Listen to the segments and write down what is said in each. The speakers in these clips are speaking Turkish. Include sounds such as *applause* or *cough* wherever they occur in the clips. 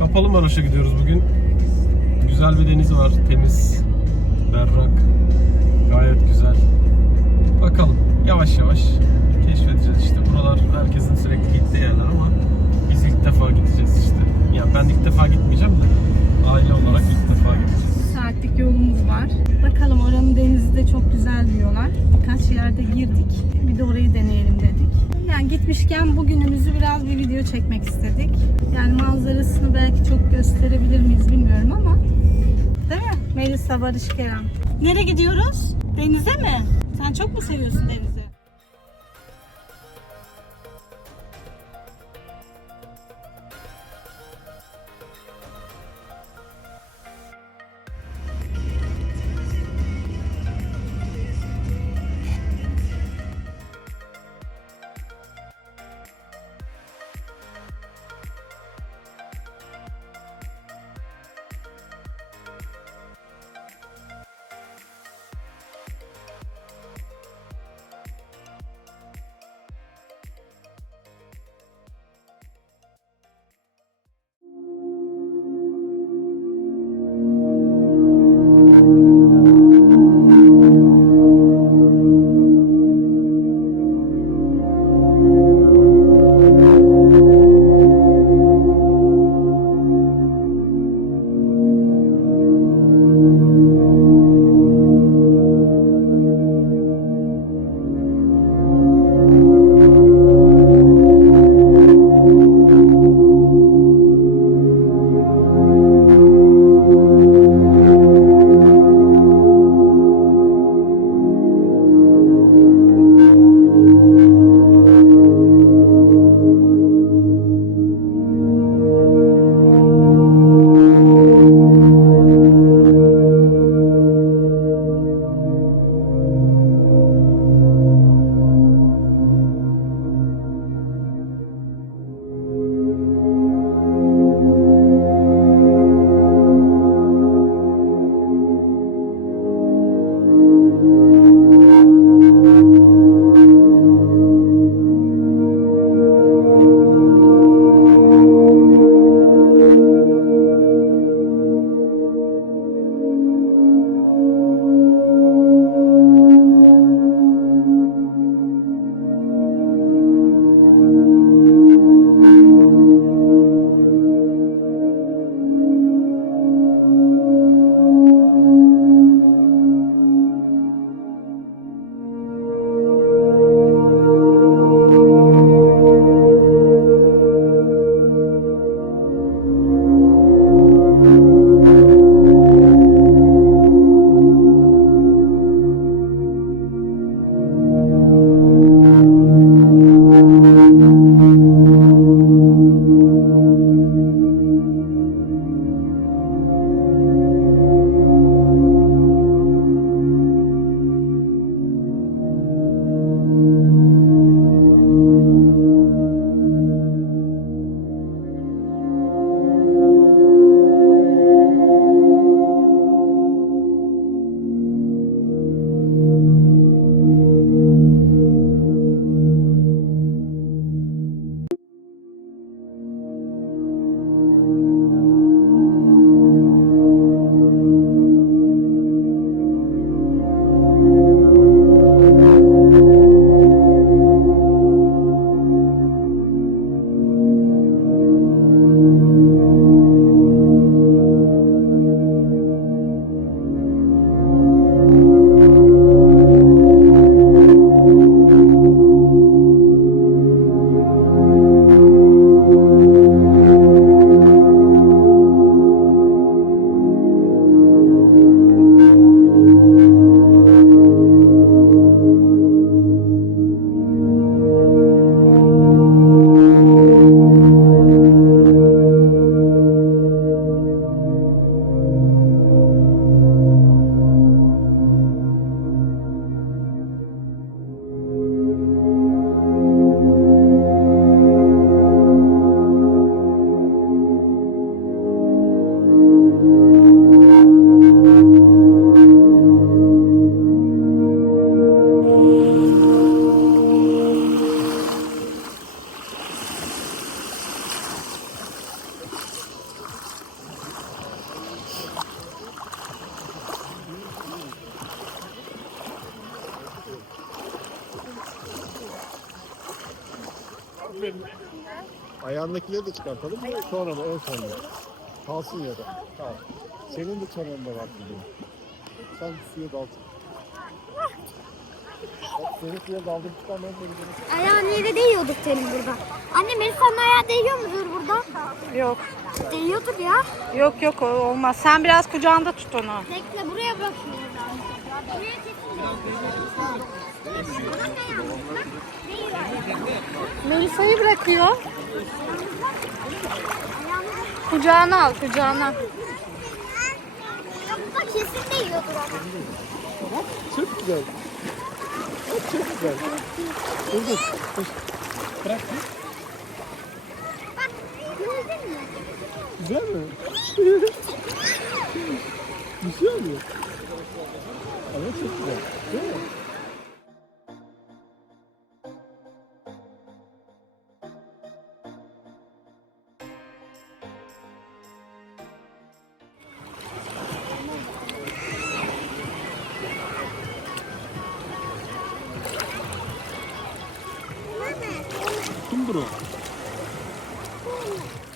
Kapalı Maraş'a gidiyoruz bugün. Güzel bir deniz var, temiz, berrak, gayet güzel. Bakalım yavaş yavaş keşfedeceğiz işte. Buralar herkesin sürekli gittiği yerler ama biz ilk defa gideceğiz işte. Ya ben ilk defa gitmeyeceğim de aile olarak ilk defa gideceğiz. Saatlik yolumuz var. Bakalım oranın denizi de çok güzel diyorlar. Birkaç yerde girdik. Bir de orayı deneyelim dedik. Yani gitmişken bugünümüzü biraz bir video çekmek istedik. Yani manzarasını belki çok gösterebilir miyiz bilmiyorum ama. Değil mi? Melisa Barış Kerem. Nereye gidiyoruz? Denize mi? Sen çok mu seviyorsun denizi? Ayağındakileri de çıkartalım mı? Sonra mı? En sonunda. Kalsın ya da. Tamam. Senin de çenende var gibi. Sen suya dal. Bak seni suya daldırdıktan ben de Ayağın yere değiyorduk senin burada. Anne Melisa'nın ayağı değiyor mudur burada? Yok. Değiyordur ya. Yok yok o olmaz. Sen biraz kucağında tut onu. Bekle buraya bırakıyorum. Buraya kesin Melisa'yı bırakıyor. Kucağına al kucağına. Bak kesin değiyordur ama. Çok güzel. Bak çok güzel. Dur dur. dur. Bırak. Bak gördün mü? Güzel mi? *laughs* Düşüyor mu? Ama çok güzel. Değil mi? Ayağın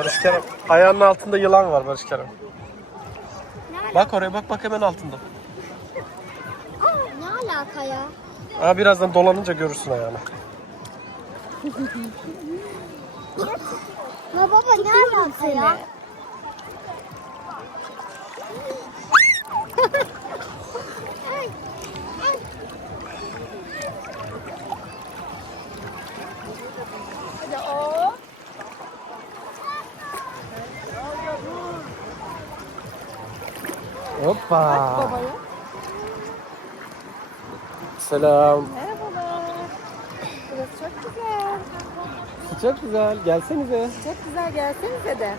Barış Kerem. Ayağının altında yılan var Barış Kerem. Ne, Bak oraya bak bak hemen altında. Aa, ne alaka ya? Ha birazdan dolanınca görürsün ayağını. Ya baba ne alaka ya? Hoppa. Selam. Merhabalar. Burası çok güzel. Çok güzel. Gelsenize. Çok güzel gelsenize de.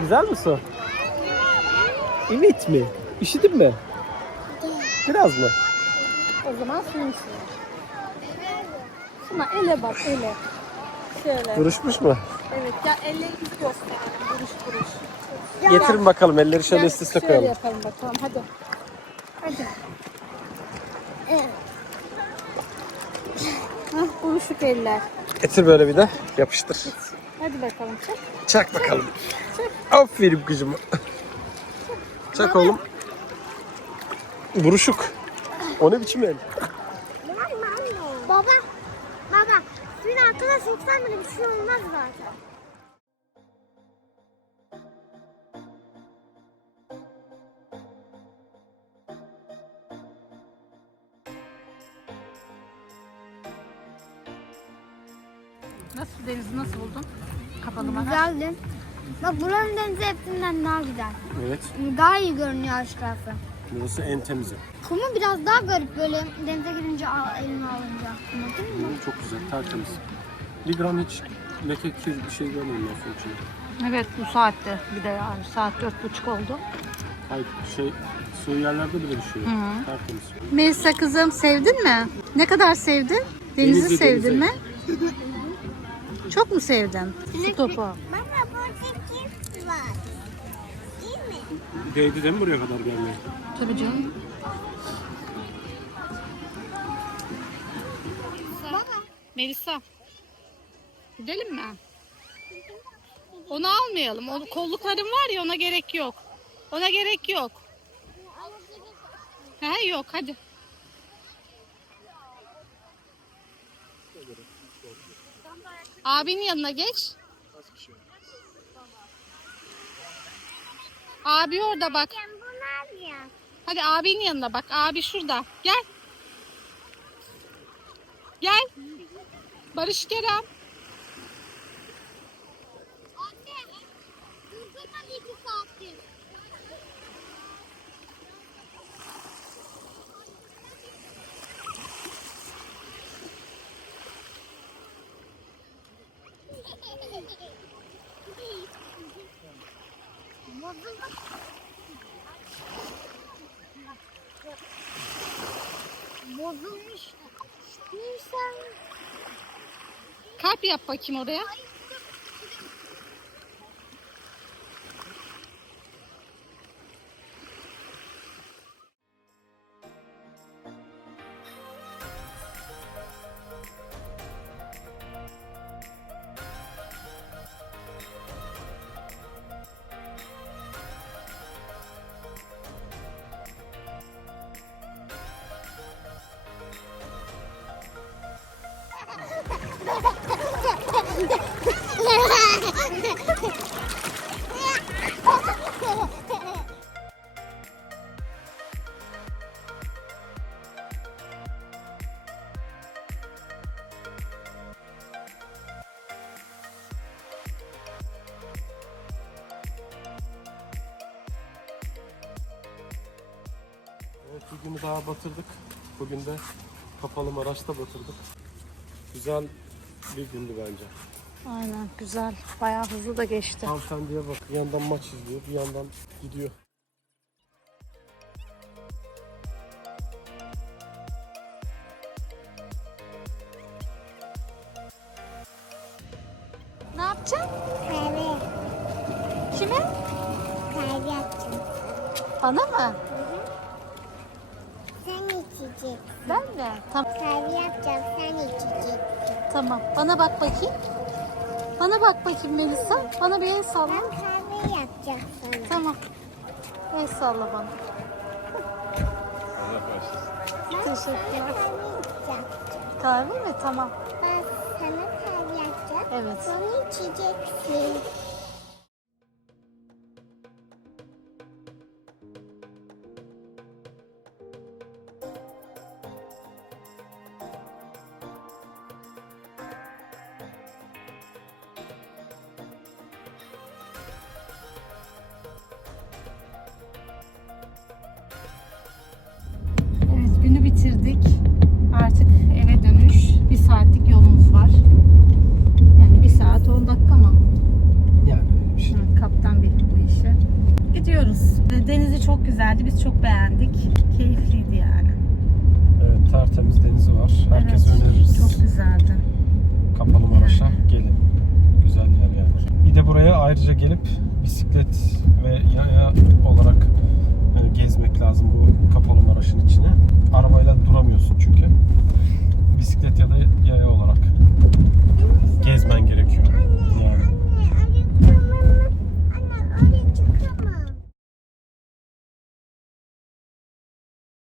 Güzel mi su? Evet mi? Üşüdün mü? Biraz mı? O zaman suyun içine. Şuna ele bak ele. Şöyle. Buruşmuş mu? Evet ya ellerimizi gösterelim. Buruş buruş. Gel, Getirin bakalım elleri şöyle üst üste Şöyle koyalım. yapalım bakalım hadi. Hadi. Hah buruşuk eller. Getir böyle bir de yapıştır. Hadi bakalım çek. Çak bakalım. Aferin kızıma. Çak oğlum. Buruşuk. O ne biçim el? Baba, baba, 80 bile bir şey olmaz zaten. Nasıl denizi nasıl buldun? Kapalı mı? Güzeldi. Bak buranın denizi hepsinden daha güzel. Evet. Daha iyi görünüyor tarafı. Burası en temizi. Kumu biraz daha garip böyle denize girince elime alınca. Mı? Çok güzel, tertemiz. Bir gram hiç leke kir bir şey görmedim ben su içinde. Evet bu saatte bir de yani saat dört buçuk oldu. Hayır şey su yerlerde bile düşüyor. Tertemiz. Melisa kızım sevdin mi? Ne kadar sevdin? Denizi, Denizi, sevdin denizi. mi? Çok mu sevdin? Su topu. Baba burada kim var? Değdi değil mi buraya kadar gelmeye? Tabii canım. Baba. Melisa. Gidelim mi? Onu almayalım. O kollukların var ya ona gerek yok. Ona gerek yok. He yok hadi. Abinin yanına geç. Abi orada bak. Hadi abinin yanına bak. Abi şurada. Gel. Gel. Barış Kerem. Bozulmuş. Nisan. Kalp yap bakayım oraya. Evet bir daha batırdık. Bugün de Kapalı Maraş'ta batırdık. Güzel bir gündü bence. Aynen güzel. Bayağı hızlı da geçti. Hanımefendiye bak bir yandan maç izliyor bir yandan gidiyor. Ne yapacaksın? Kahve. Kime? Kahve yapacağım. Bana mı? Sen içeceksin. Ben mi? Tamam. Kahve yapacağım. Sen içeceksin. Tamam. Bana bak bakayım. Bana bak bakayım Melisa. Bana bir el salla. Ben kahve yapacağım sana. Tamam. El salla bana. Ben Teşekkürler. kahve mi? Tamam. Ben sana kahve yapacağım. Evet. Sen içeceksin. Gidiyoruz. Denizi çok güzeldi. Biz çok beğendik.